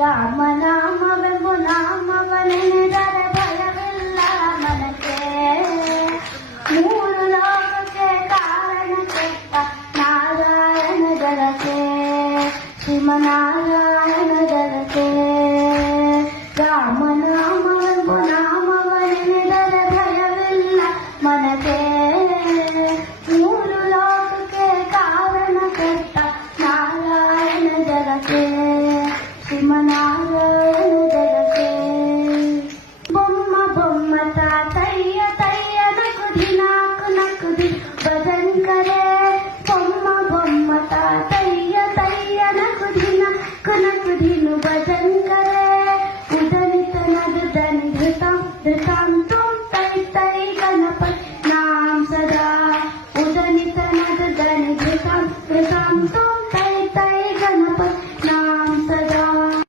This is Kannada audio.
ರಾಮನಾಮವೆಂಬು ನಾಮವನೆನೆದರೆ ಭಯವಿಲ್ಲ ಮನಕ್ಕೆ. ಮೂರು ಲೋಕಕ್ಕೆ ಕಾರಣ ಕೆಟ್ಟ ನಾರಾಯಣ ಜಲಕೆ, ಶ್ರೀಮನಾರಾಯಣ ಜಲಕೆ. ರಾಮನಾಮವೆಂಬು ನಾಮವನೆನೆದರೆ ಭಯವಿಲ್ಲ ಮನಕ್ಕೆ. ಮೂರು ಲೋಕಕ್ಕೆ ಕಾರಣ ಕೆಟ್ಟ ನಾರಾಯಣ ಜಲಕೆ, ಶ್ರೀಮನಾರಾಯಣ ಜಲಕೆ. ಬೊಮ್ಮ ಬೊಮ್ಮ ತಾತಯ್ಯ ತಯ್ಯ ನಕುದಿ ನಾಕು ನಕುದಿ ಭಜನ್ ಕರೆ. ಬೊಮ್ಮ ಬೊಮ್ಮ ತಾತಯ್ಯ ತಯ್ಯ ನಕುದಿ ನಾಕು ನಕುದಿನು ಭಜನ್